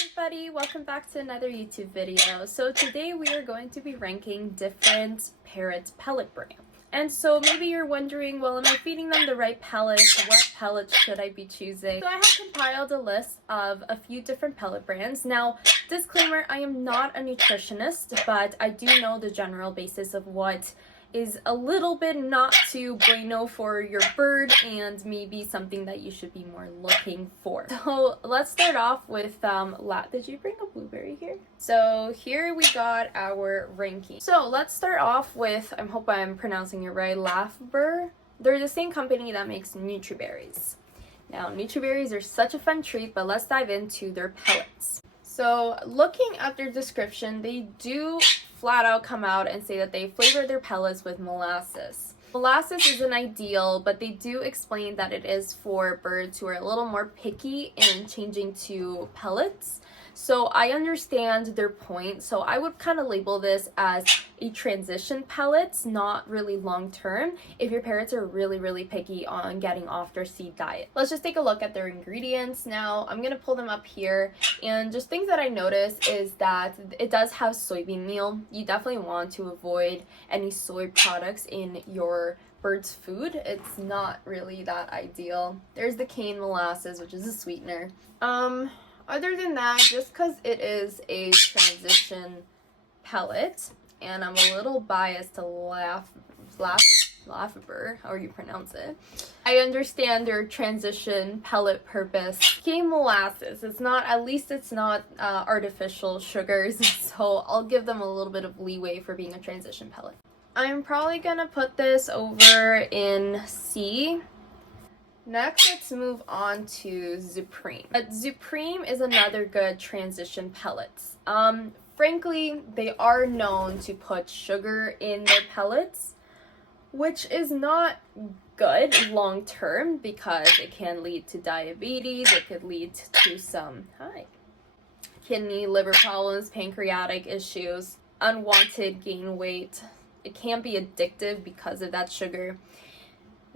everybody, welcome back to another YouTube video. So today we are going to be ranking different parrot pellet brands. And so maybe you're wondering, well, am I feeding them the right pellets? What pellets should I be choosing? So I have compiled a list of a few different pellet brands. Now, disclaimer, I am not a nutritionist, but I do know the general basis of what is a little bit not too bueno for your bird and maybe something that you should be more looking for. So let's start off with, did you bring a blueberry here? So here we got our ranking. So let's start off with, I hope I'm pronouncing it right, Lafeber. They're the same company that makes Nutriberries. Now, Nutriberries are such a fun treat, but let's dive into their pellets. So looking at their description, they do flat out come out and say that they flavor their pellets with molasses. Molasses isn't ideal, but they do explain that it is for birds who are a little more picky in changing to pellets. So I understand their point. So I would kind of label this as a transition pellets, not really long term, if your parrots are really picky on getting off their seed diet. Let's just take a look at their ingredients now. I'm gonna pull them up here, and just things that I noticed is that it does have soybean meal. You definitely want to avoid any soy products in your bird's food. It's not really that ideal. There's the cane molasses, which is a sweetener. Other than that, just because it is a transition pellet, and I'm a little biased to Lafeber, however you pronounce it, I understand their transition pellet purpose. Cane molasses, it's not, at least it's not artificial sugars, so I'll give them a little bit of leeway for being a transition pellet. I'm probably gonna put this over in C. Next, let's move on to Zupreem. But Zupreem is another good transition pellets. Frankly, they are known to put sugar in their pellets, which is not good long term because it can lead to diabetes, it could lead to some kidney, liver problems, pancreatic issues, unwanted gain weight. It can be addictive because of that sugar.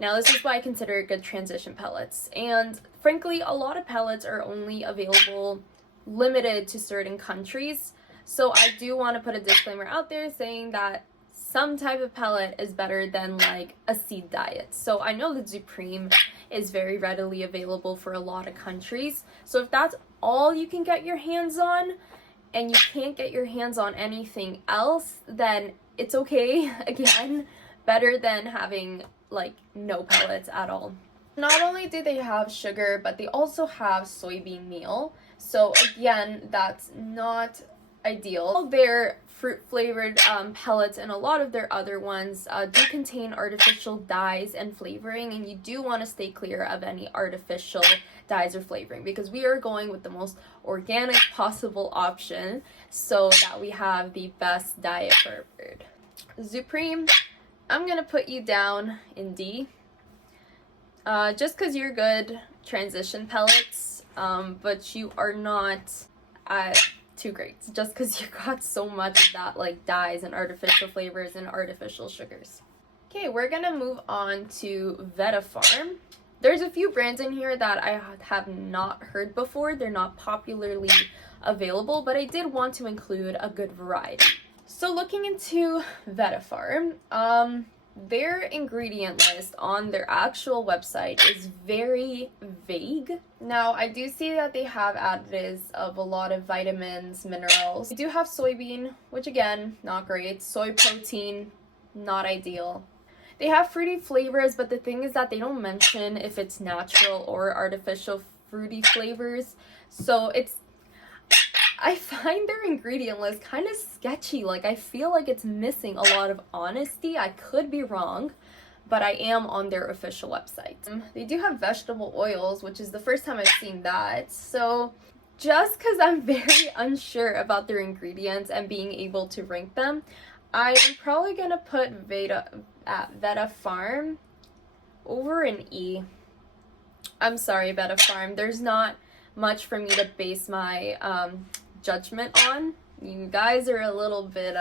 Now, this is why I consider it good transition pellets. And frankly, a lot of pellets are only available limited to certain countries. So I do want to put a disclaimer out there saying that some type of pellet is better than like a seed diet. So I know that Zupreem is very readily available for a lot of countries. So if that's all you can get your hands on and you can't get your hands on anything else, then it's okay. Again, better than having like no pellets at all. Not only do they have sugar, but they also have soybean meal. So again, that's not ideal. Their fruit flavored pellets and a lot of their other ones do contain artificial dyes and flavoring, and you do want to stay clear of any artificial dyes or flavoring because we are going with the most organic possible option so that we have the best diet for a bird. Zupreem, I'm gonna put you down in D, just because you're good transition pellets, but you are not too great, just because you got so much of that like dyes and artificial flavors and artificial sugars. Okay, we're gonna move on to Vetafarm. There's a few brands in here that I have not heard before. They're not popularly available, but I did want to include a good variety. So looking into Vetafarm, their ingredient list on their actual website is very vague. Now, I do see that they have additives of a lot of vitamins, minerals. They do have soybean, which again, not great. Soy protein, not ideal. They have fruity flavors, but the thing is that they don't mention if it's natural or artificial fruity flavors. So I find their ingredient list kind of sketchy. Like, I feel like it's missing a lot of honesty. I could be wrong, but I am on their official website. They do have vegetable oils, which is the first time I've seen that. So just because I'm very unsure about their ingredients and being able to rank them, I am probably going to put Vetafarm over an E. I'm sorry, Vetafarm. There's not much for me to base my judgment on. You guys are a little bit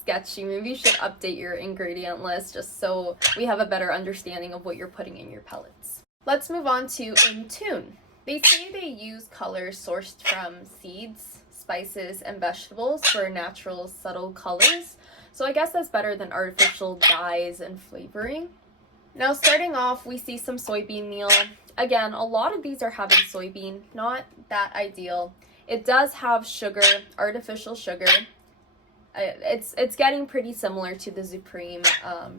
sketchy. Maybe you should update your ingredient list just so we have a better understanding of what you're putting in your pellets. Let's move on to InTune. They say they use colors sourced from seeds, spices, and vegetables for natural, subtle colors. So I guess that's better than artificial dyes and flavoring. Now, starting off, we see some soybean meal. Again, a lot of these are having soybean, not that ideal. It does have sugar, artificial sugar. It's getting pretty similar to the Zupreem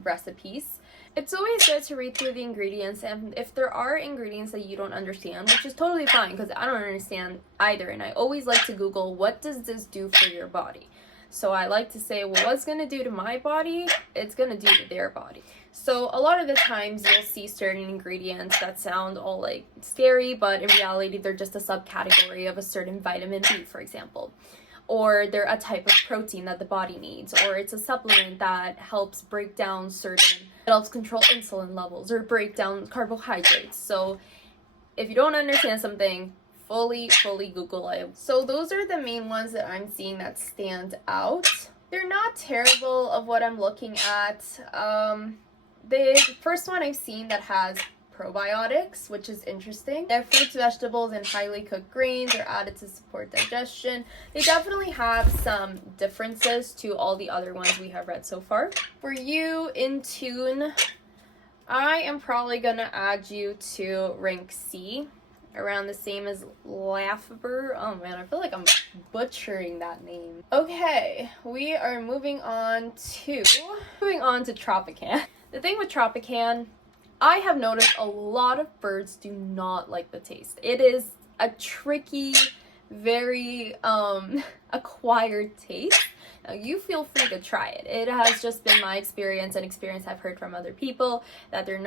recipes. It's always good to read through the ingredients, and if there are ingredients that you don't understand, which is totally fine because I don't understand either, and I always like to Google, what does this do for your body? So I like to say, well, what's going to do to my body, it's going to do to their body. So a lot of the times you'll see certain ingredients that sound all like scary, but in reality they're just a subcategory of a certain vitamin B, for example. Or they're a type of protein that the body needs, or it's a supplement that helps break down it helps control insulin levels or break down carbohydrates. So if you don't understand something, fully Google it. So those are the main ones that I'm seeing that stand out. They're not terrible of what I'm looking at. The first one I've seen that has probiotics, which is interesting. They're fruits, vegetables, and highly cooked grains. They're added to support digestion. They definitely have some differences to all the other ones we have read so far. For you, InTune, I am probably gonna add you to rank C, around the same as Lafeber. Oh man, I feel like I'm butchering that name. Okay, we are moving on to Tropican. The thing with Tropican, I have noticed a lot of birds do not like the taste. It is a tricky, very acquired taste. Now you feel free to try it. It has just been my experience and experience I've heard from other people that their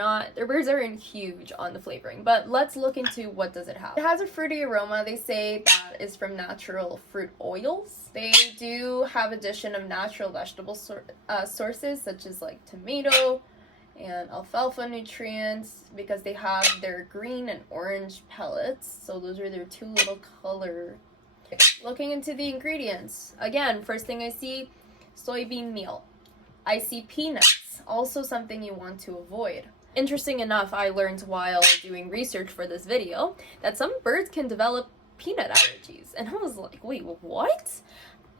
birds aren't huge on the flavoring. But let's look into what does it have. It has a fruity aroma. They say that is from natural fruit oils. They do have addition of natural vegetable sources such as like tomato and alfalfa nutrients, because they have their green and orange pellets. So those are their two little color. Looking into the ingredients, again, first thing I see, soybean meal. I see peanuts, also something you want to avoid. Interesting enough, I learned while doing research for this video that some birds can develop peanut allergies, and I was like, wait, what?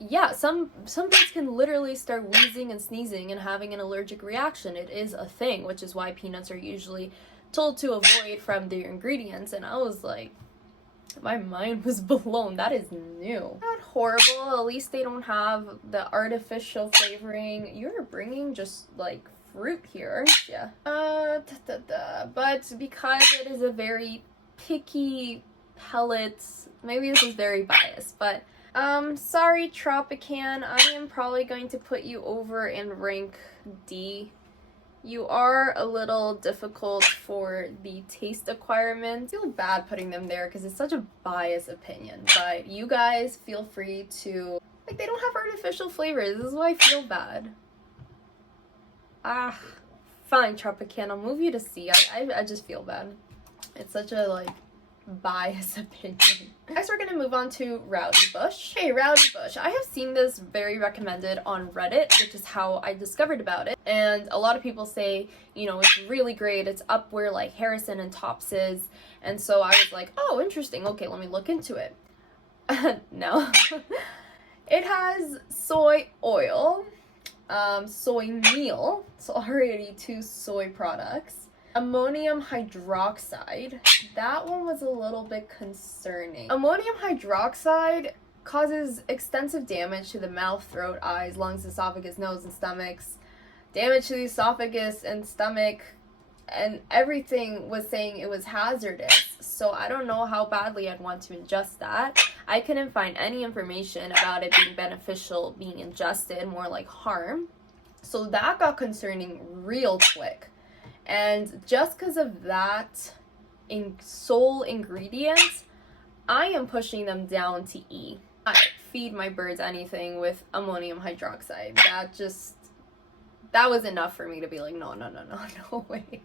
Yeah, some birds can literally start wheezing and sneezing and having an allergic reaction. It is a thing, which is why peanuts are usually told to avoid from their ingredients. And I was like, my mind was blown. That is new. Not horrible. At least they don't have the artificial flavoring. You're bringing just like fruit here, aren't you? But because it is a very picky pellet, maybe this is very biased, but sorry Tropican, I am probably going to put you over in rank D. You are a little difficult for the taste acquirement. I feel bad putting them there because it's such a biased opinion, but you guys feel free to, like, they don't have artificial flavors. This is why I feel bad. Fine Tropican, I'll move you to C. I just feel bad. It's such a, like, biased opinion. Next, we're gonna move on to Rowdy Bush. Hey, Rowdy Bush. I have seen this very recommended on Reddit, which is how I discovered about it. And a lot of people say, you know, it's really great. It's up where like Harrison and Tops is. And so I was like, oh, interesting. Okay, let me look into it. No. It has soy oil, soy meal. So already 2 soy products. Ammonium hydroxide. That one was a little bit concerning. Ammonium hydroxide causes extensive damage to the mouth, throat, eyes, lungs, esophagus, nose, and stomachs. Damage to the esophagus and stomach, and everything was saying it was hazardous. So I don't know how badly I'd want to ingest that. I couldn't find any information about it being beneficial being ingested, more like harm. So that got concerning real quick. And just because of that sole ingredient, I am pushing them down to E. I feed my birds anything with ammonium hydroxide. That was enough for me to be like, no way.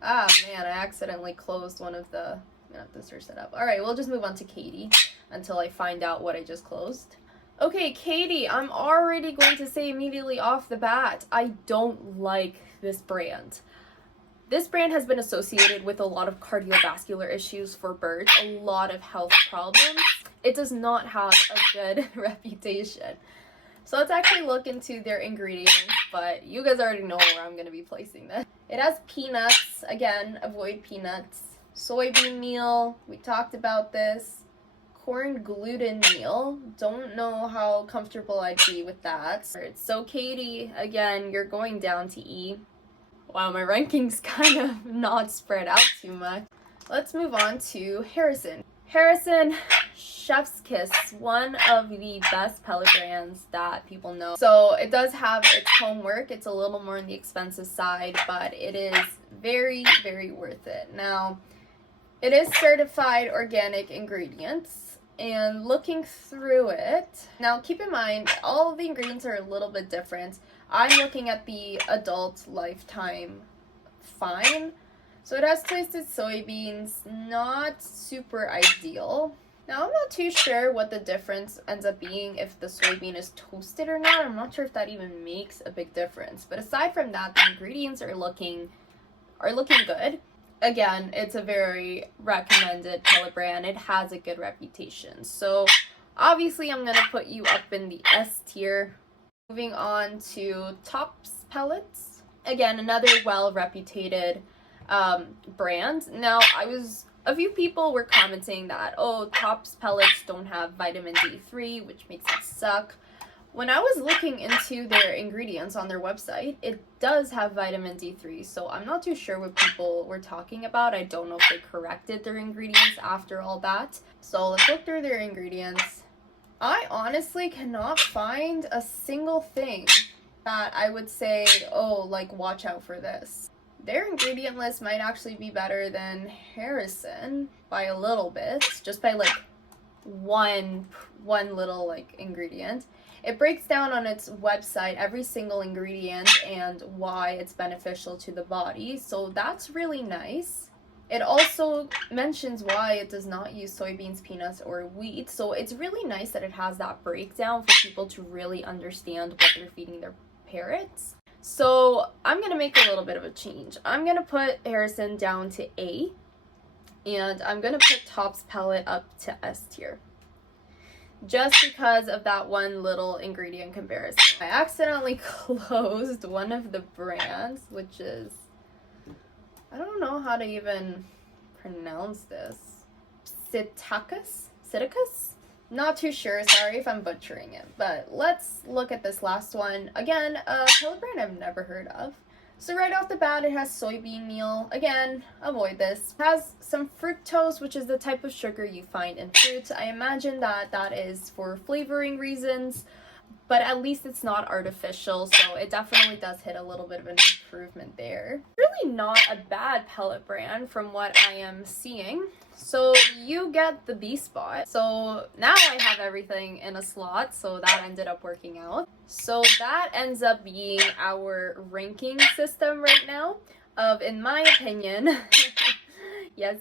Ah man, I accidentally closed one of the, I'm gonna have to search that up. Alright, we'll just move on to Kaytee until I find out what I just closed. Okay, Kaytee, I'm already going to say immediately off the bat, I don't like this brand. This brand has been associated with a lot of cardiovascular issues for birds, a lot of health problems. It does not have a good reputation. So let's actually look into their ingredients, but you guys already know where I'm going to be placing this. It has peanuts. Again, avoid peanuts. Soybean meal. We talked about this. Corn gluten meal. Don't know how comfortable I'd be with that. So Kaytee, again, you're going down to E. Wow, my ranking's kind of not spread out too much. Let's move on to Harrison. Harrison, Chef's Kiss, one of the best pellet brands that people know. So it does have its homework. It's a little more on the expensive side, but it is very, very worth it. Now, it is certified organic ingredients, and looking through it, now keep in mind, all of the ingredients are a little bit different. I'm looking at the adult lifetime fine. So it has twisted soybeans, not super ideal. Now I'm not too sure what the difference ends up being if the soybean is toasted or not. I'm not sure if that even makes a big difference. But aside from that, the ingredients are looking good. Again, it's a very recommended pellet brand. It has a good reputation. So obviously I'm gonna put you up in the S tier. Moving on to Tops Pellets. Again, another well-reputed brand. Now, a few people were commenting that, oh, Tops Pellets don't have vitamin D3, which makes it suck. When I was looking into their ingredients on their website, it does have vitamin D3, so I'm not too sure what people were talking about. I don't know if they corrected their ingredients after all that. So let's look through their ingredients. I honestly cannot find a single thing that I would say, oh, like, watch out for this. Their ingredient list might actually be better than Harrison by a little bit, just by like one little like ingredient. It breaks down on its website every single ingredient and why it's beneficial to the body, so that's really nice. It also mentions why it does not use soybeans, peanuts, or wheat, so it's really nice that it has that breakdown for people to really understand what they're feeding their parrots. So I'm going to make a little bit of a change. I'm going to put Harrison down to A, and I'm going to put Tops Pellet up to S tier. Just because of that one little ingredient comparison. I accidentally closed one of the brands, which is, I don't know how to even pronounce this. Psittacus? Not too sure, sorry if I'm butchering it, but let's look at this last one. Again, a pellet brand I've never heard of. So right off the bat, it has soybean meal. Again, avoid this. It has some fructose, which is the type of sugar you find in fruits. I imagine that is for flavoring reasons, but at least it's not artificial, so it definitely does hit a little bit of an improvement there. Really not a bad pellet brand from what I am seeing. So you get the B spot. So now I have everything in a slot, so that ended up working out. So that ends up being our ranking system right now of, in my opinion, yes,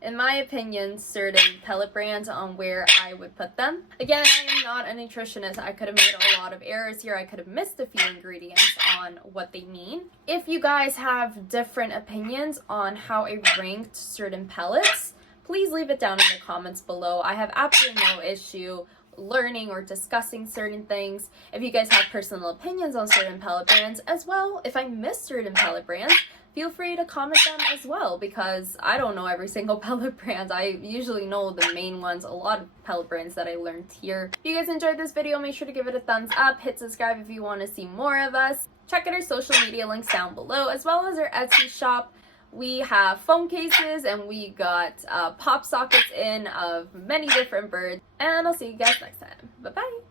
in my opinion, certain pellet brands on where I would put them. Again, I am not a nutritionist. I could have made a lot of errors here. I could have missed a few ingredients on what they mean. If you guys have different opinions on how I ranked certain pellets, please leave it down in the comments below. I have absolutely no issue learning or discussing certain things. If you guys have personal opinions on certain pellet brands as well, if I missed certain pellet brands, feel free to comment them as well, because I don't know every single pellet brand. I usually know the main ones, a lot of pellet brands that I learned here. If you guys enjoyed this video, make sure to give it a thumbs up, hit subscribe if you want to see more of us. Check out our social media links down below, as well as our Etsy shop. We have phone cases and we got pop sockets in of many different birds. And I'll see you guys next time. Bye-bye.